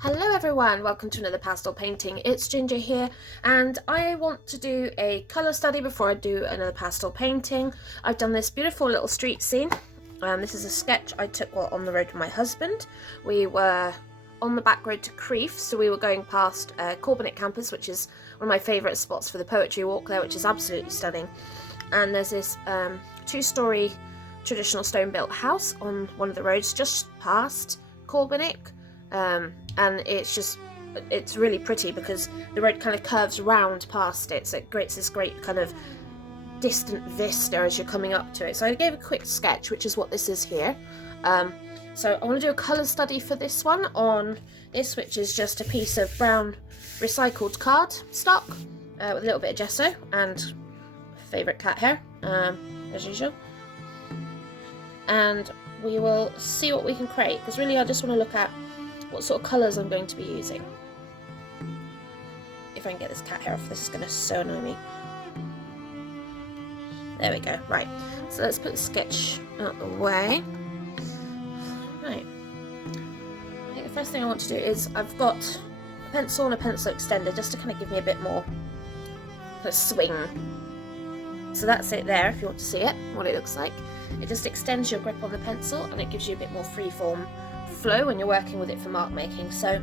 Hello everyone, welcome to another pastel painting. It's Ginger here and I want to do a colour study before I do another pastel painting. I've done this beautiful little street scene. This is a sketch I took while on the road with my husband. We were on the back road to Crieff, so we were going past Corbinick campus, which is one of my favourite spots for the poetry walk there, which is absolutely stunning. And there's this two-storey traditional stone-built house on one of the roads just past Corbinick. And it's really pretty because the road kind of curves round past it, so it creates this great kind of distant vista as you're coming up to it. So I gave a quick sketch, which is what this is here. So I want to do a colour study for this one on this, which is just a piece of brown recycled card stock with a little bit of gesso and favourite cat hair, as usual. And we will see what we can create, because really I just want to look at what sort of colours I'm going to be using. If I can get this cat hair off, this is going to so annoy me. There we go. Right, so let's put the sketch out the way. Right, I think the first thing I want to do is I've got a pencil and a pencil extender just to kind of give me a bit more kind of swing. So that's it there, if you want to see it, what it looks like. It just extends your grip on the pencil and it gives you a bit more freeform flow when you're working with it for mark making. So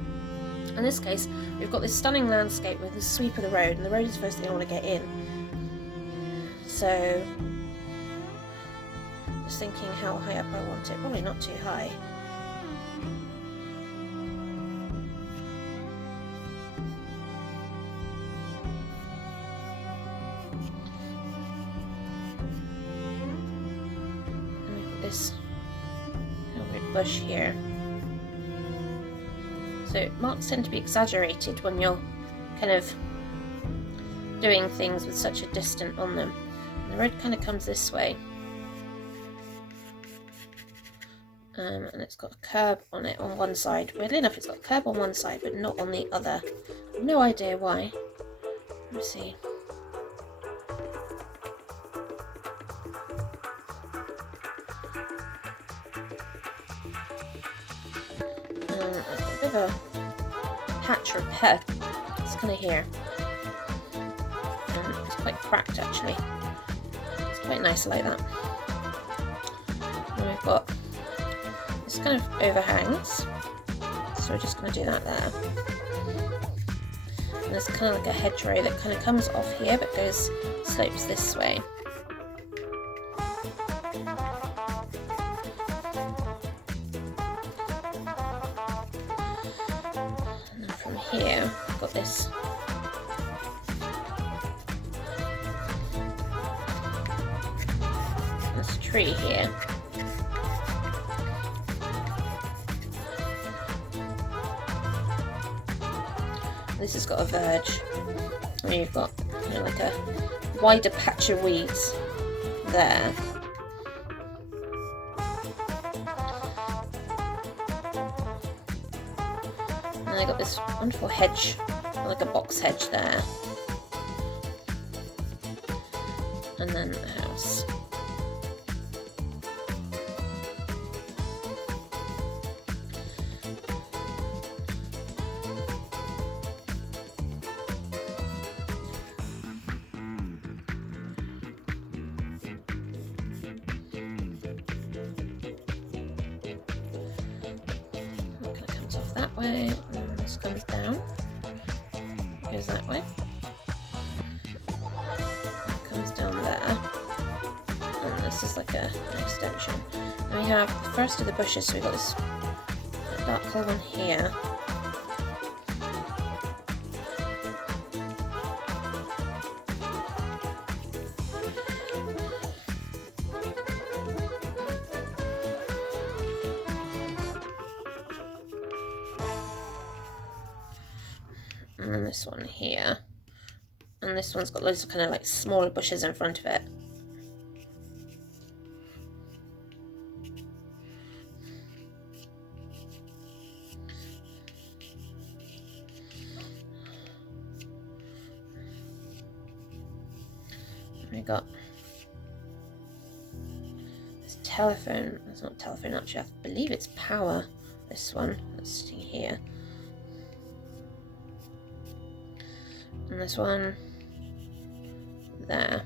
in this case we've got this stunning landscape with the sweep of the road, and the road is the first thing I want to get in. So just thinking how high up I want it, probably not too high. And we've got this weird bush here. So marks tend to be exaggerated when you're kind of doing things with such a distance on them. And the road kind of comes this way. And it's got a curb on it on one side. Weirdly enough, it's got a curb on one side, but not on the other. I have no idea why. Let me see. It's got a bit of a patch or a peg. It's kind of here. And it's quite cracked actually. It's quite nice like that. And we've got this kind of overhangs. So we're just going to do that there. And there's kind of like a hedgerow that kind of comes off here but slopes this way. Here, I've got this tree here. This has got a verge, and you've got like a wider patch of weeds there. And I got this wonderful hedge, like a box hedge there. And then the house. It kind of comes off that way. This comes down, goes that way, comes down there, and this is like an extension. And we have the first of the bushes, so we've got this dark colour one here. And then this one here, and this one's got loads of kind of like smaller bushes in front of it. And we got this telephone. It's not telephone actually. I believe it's power. This one that's sitting here. And this one there.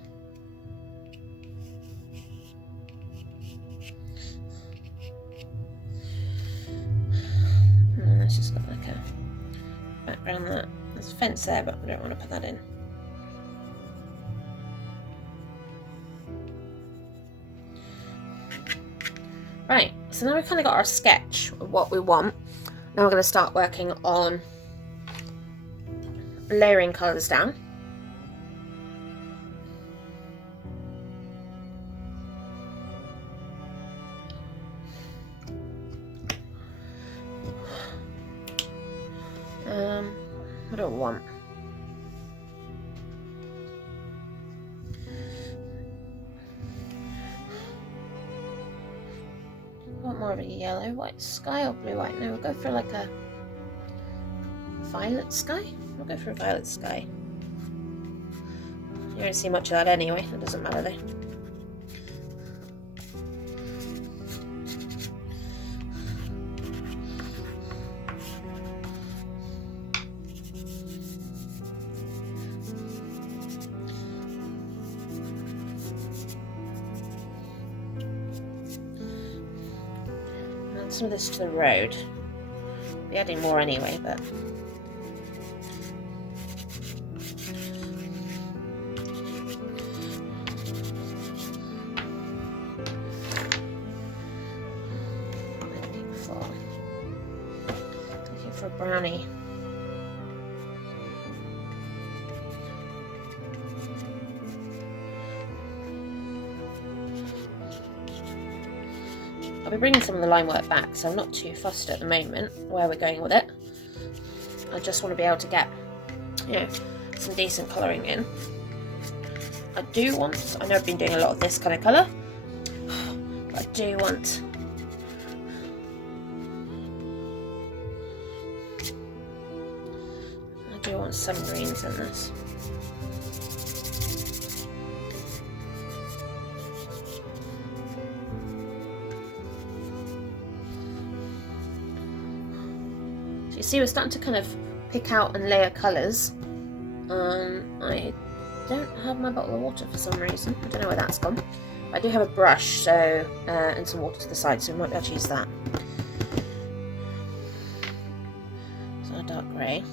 And that's just got like a background that. There's a fence there, but I don't want to put that in. Right, so now we've kind of got our sketch of what we want. Now we're going to start working on layering colours down. What do I want? I want more of a yellow, white sky or blue white. No, we'll go for like a violet sky. We'll go for a violet sky. You don't see much of that anyway, it doesn't matter though. Some of this to the road. We'll be adding more anyway, but looking for a brownie. I'll be bringing some of the line work back, so I'm not too fussed at the moment where we're going with it. I just want to be able to get, you know, some decent colouring in. I know I've been doing a lot of this kind of colour, but I do want some greens in this. You see, we're starting to kind of pick out and layer colours. I don't have my bottle of water for some reason. I don't know where that's gone. But I do have a brush, so and some water to the side, so we might be able to use that. So a dark grey.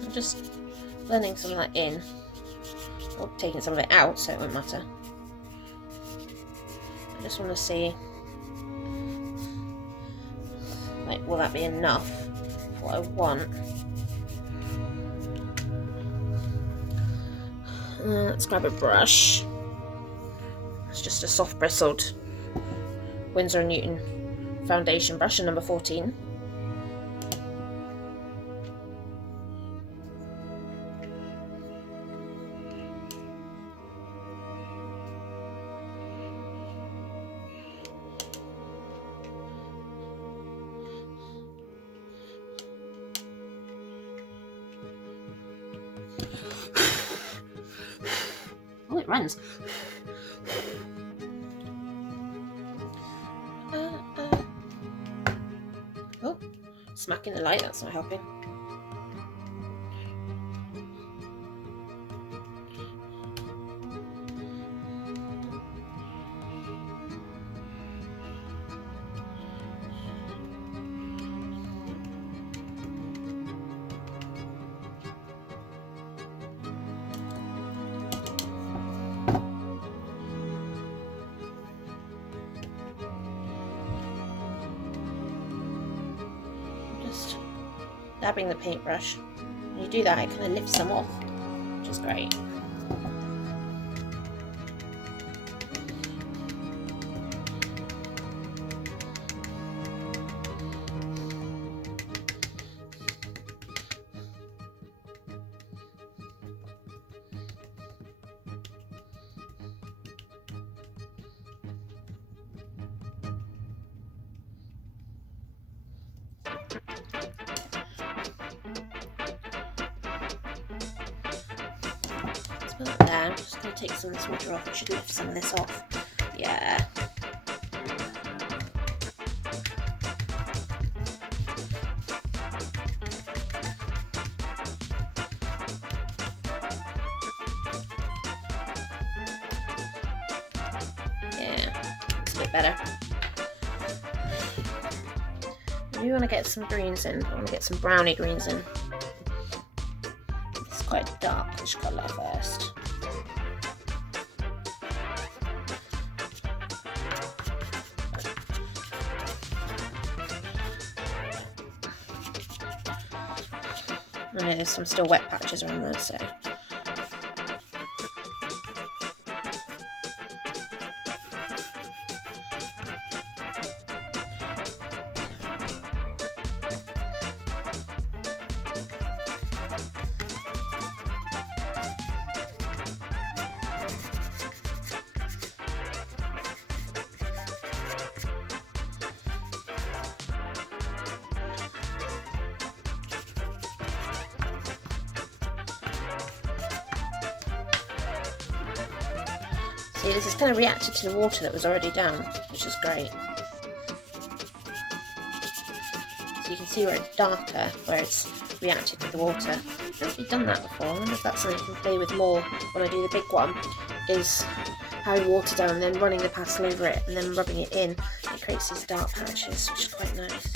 I'm just blending some of that in, or taking some of it out, so it won't matter. I just want to see, like, will that be enough for what I want? Let's grab a brush. It's just a soft bristled Winsor & Newton foundation brush, number 14. Oh, it runs. Oh, smacking the light, that's not helping. dabbing the paintbrush. When you do that, it kind of lifts them off, which is great. Put that there. I'm just going to take some of this water off. It should lift some of this off. Yeah. Yeah, it's a bit better. I do want to get some greens in. I want to get some brownie greens in. It's quite a darkish colour first. I know there's some still wet patches around there, so. See, this has kind of reacted to the water that was already down, which is great. So you can see where it's darker, where it's reacted with the water. I've never really done that before. I wonder if that's something you can play with more when I do the big one, is having water down and then running the pastel over it and then rubbing it in. It creates these dark patches, which is quite nice.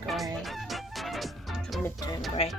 Grey. Mid-tone grey.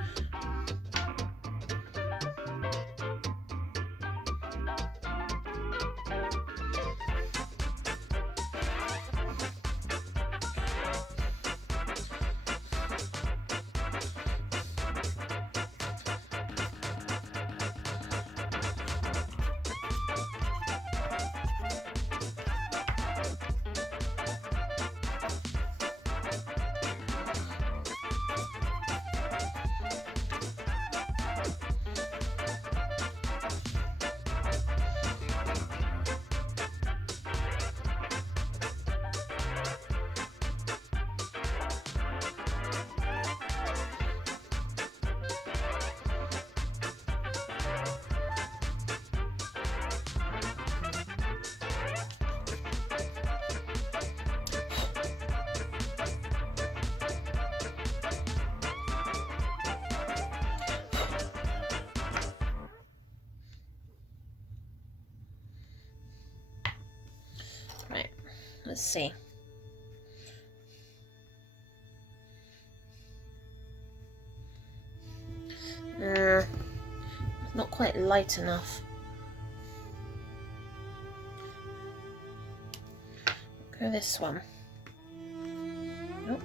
Right, let's see. Not quite light enough. Go this one. Nope.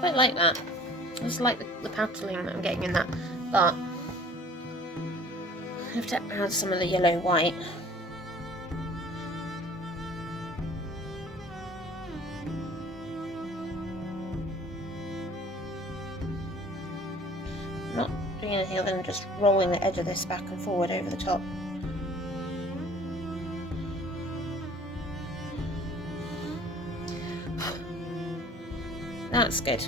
Quite like that. I just like the pataling that I'm getting in that, but I have to add some of the yellow white. Not doing anything other than just rolling the edge of this back and forward over the top. That's good.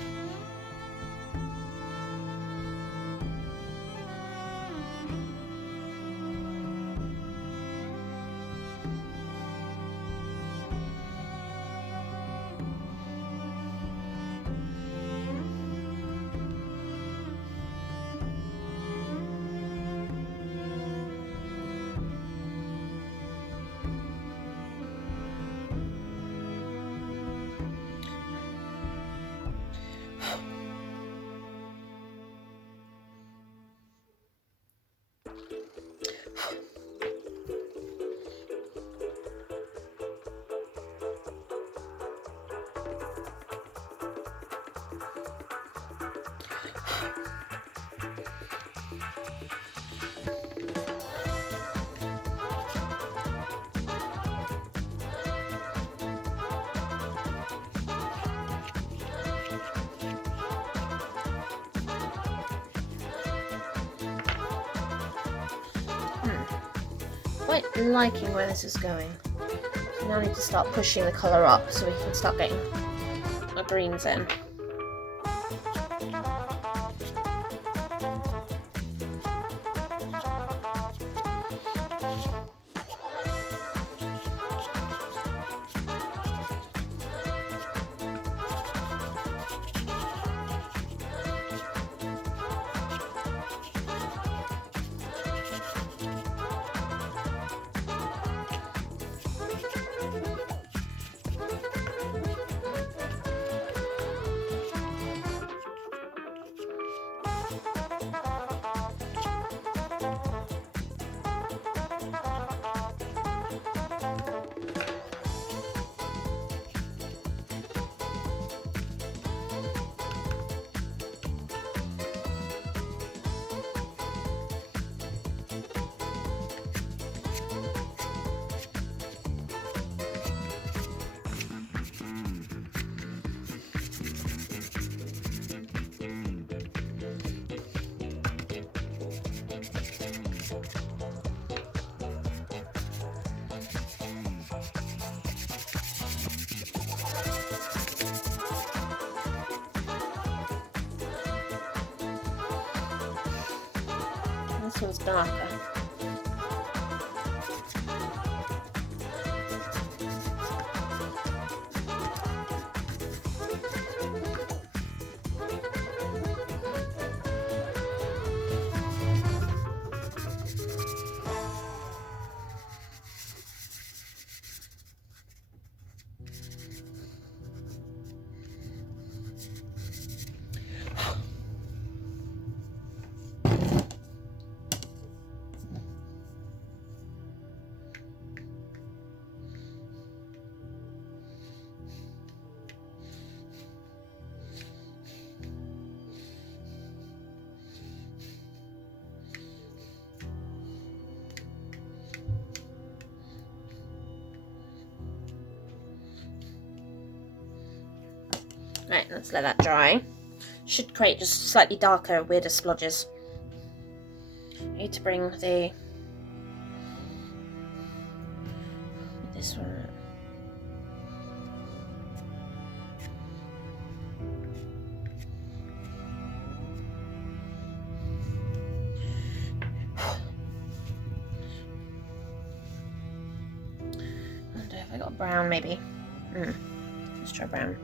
Quite liking where this is going. So now I need to start pushing the colour up so we can start getting our greens in. This one's darker. Right, let's let that dry. Should create just slightly darker, weirder splodges. I need to bring this one. I wonder if I got brown maybe. Let's try brown.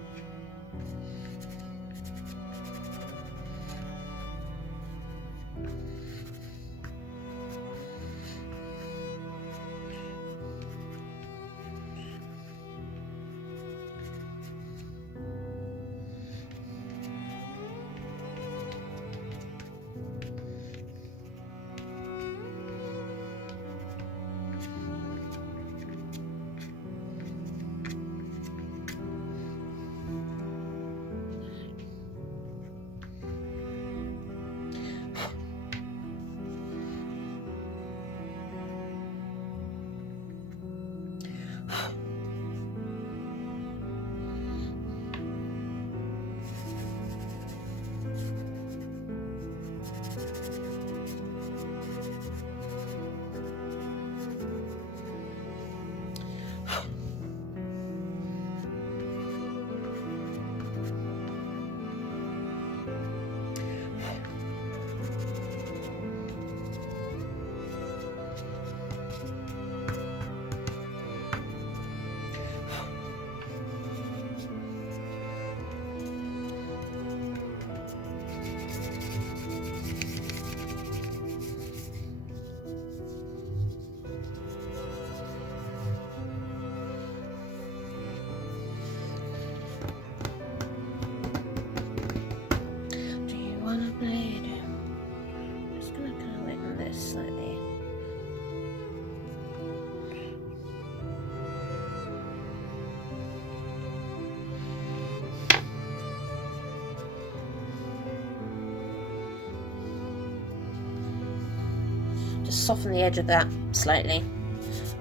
just soften the edge of that slightly.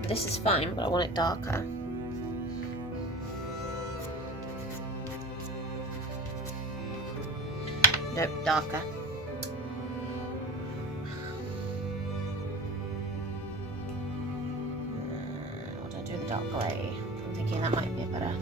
This is fine, but I want it darker. Nope, darker. What do I do with the dark grey? I'm thinking that might be better.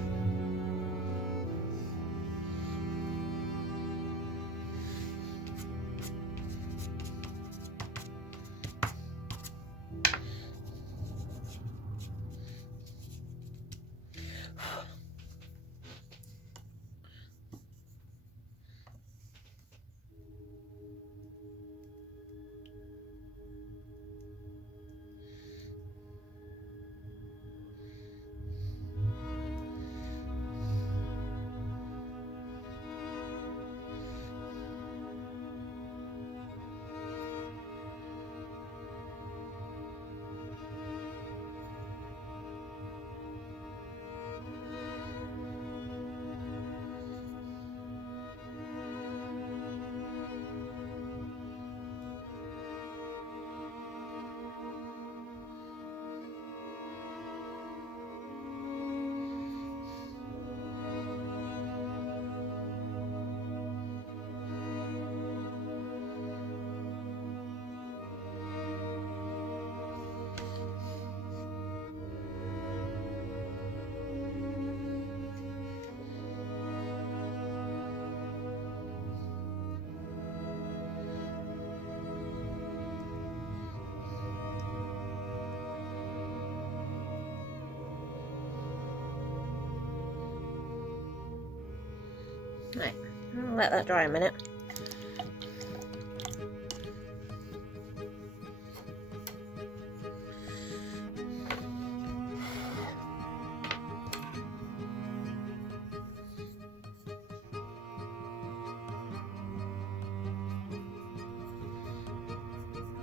Right, I'll let that dry a minute.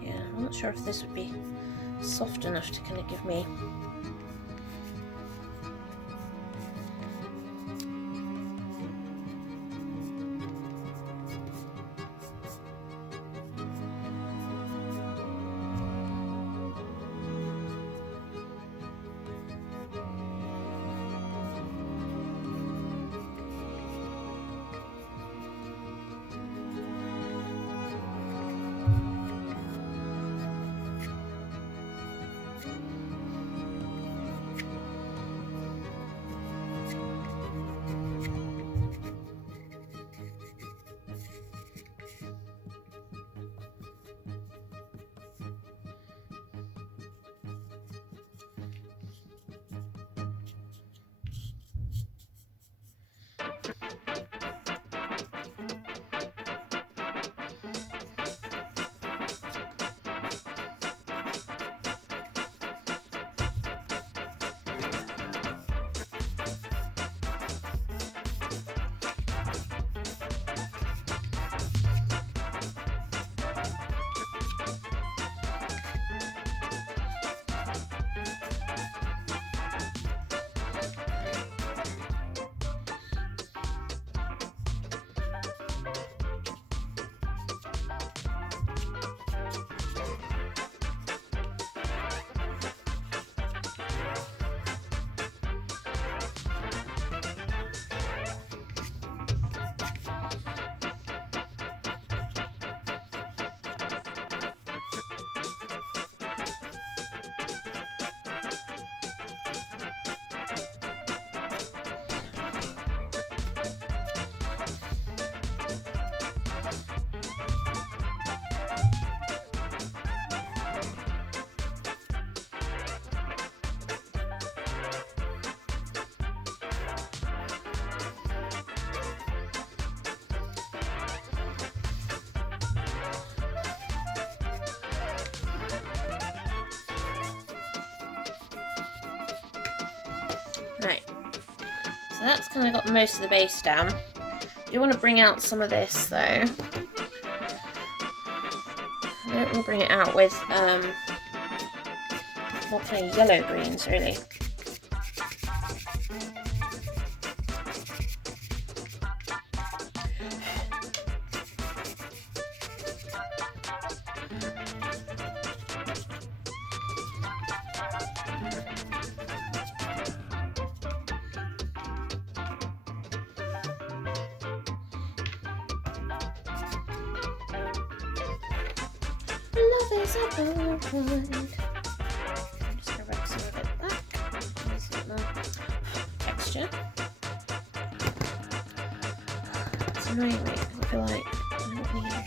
Yeah, I'm not sure if this would be soft enough to kind of give me right. So that's kind of got most of the base down. You want to bring out some of this though. I don't want to bring it out with more kind of yellow greens really. there's a Polaroid. I'm just going to rub some of it back. There's a bit more texture. It's annoying me. I feel like I don't need it.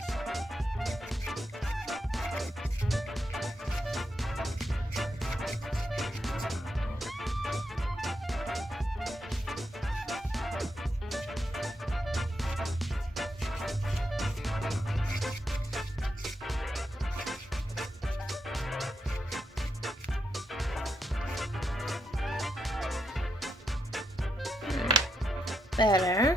Better.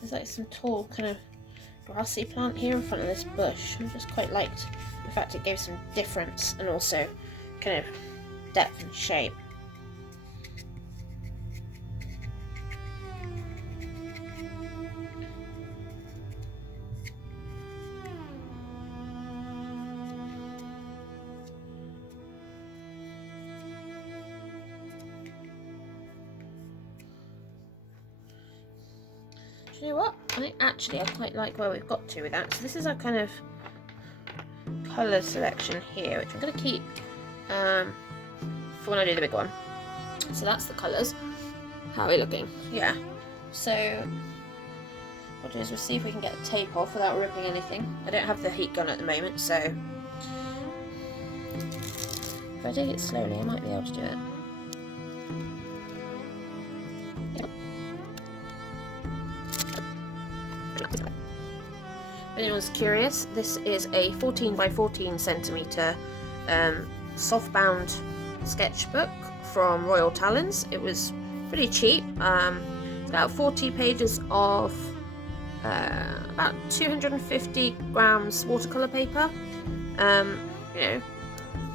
There's like some tall kind of grassy plant here in front of this bush. I just quite liked the fact it gave some difference and also kind of depth and shape. You know what? I think actually I quite like where we've got to with that. So this is our kind of colour selection here, which I'm going to keep for when I do the big one. So that's the colours. How are we looking? Yeah. So what we'll do is we'll see if we can get the tape off without ripping anything. I don't have the heat gun at the moment, so if I dig it slowly I might be able to do it. If anyone's curious, this is a 14 by 14 centimetre softbound sketchbook from Royal Talens. It was pretty cheap. It's about 40 pages of about 250 grams watercolour paper. You know,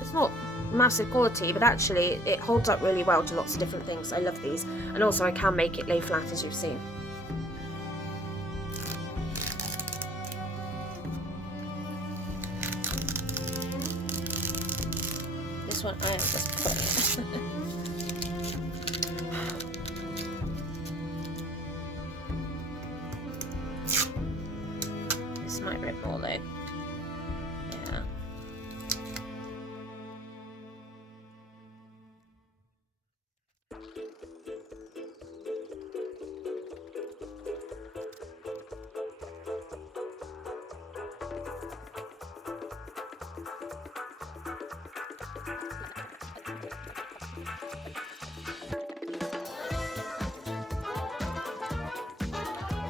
it's not massive quality, but actually it holds up really well to lots of different things. I love these, and also I can make it lay flat, as you've seen. This one I am just putting it. This might rip more though. Yeah.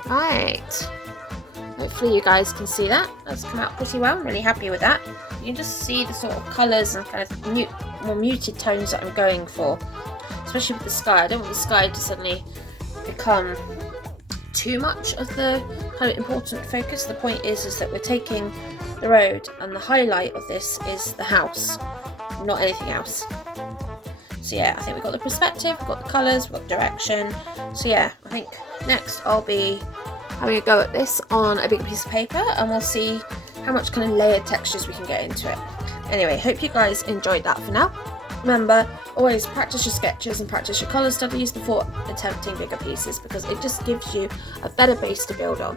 Right, hopefully you guys can see that. That's come out pretty well. I'm really happy with that. You can just see the sort of colours and kind of more muted tones that I'm going for, especially with the sky. I don't want the sky to suddenly become too much of the kind of important focus. The point is that we're taking the road, and the highlight of this is the house, not anything else. So yeah, I think we've got the perspective, we've got the colours, we've got direction. So yeah, I think next I'll be having a go at this on a big piece of paper, and we'll see how much kind of layered textures we can get into it. Anyway, hope you guys enjoyed that for now. Remember, always practice your sketches and practice your colour studies before attempting bigger pieces, because it just gives you a better base to build on.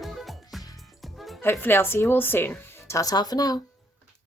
Hopefully I'll see you all soon. Ta-ta for now.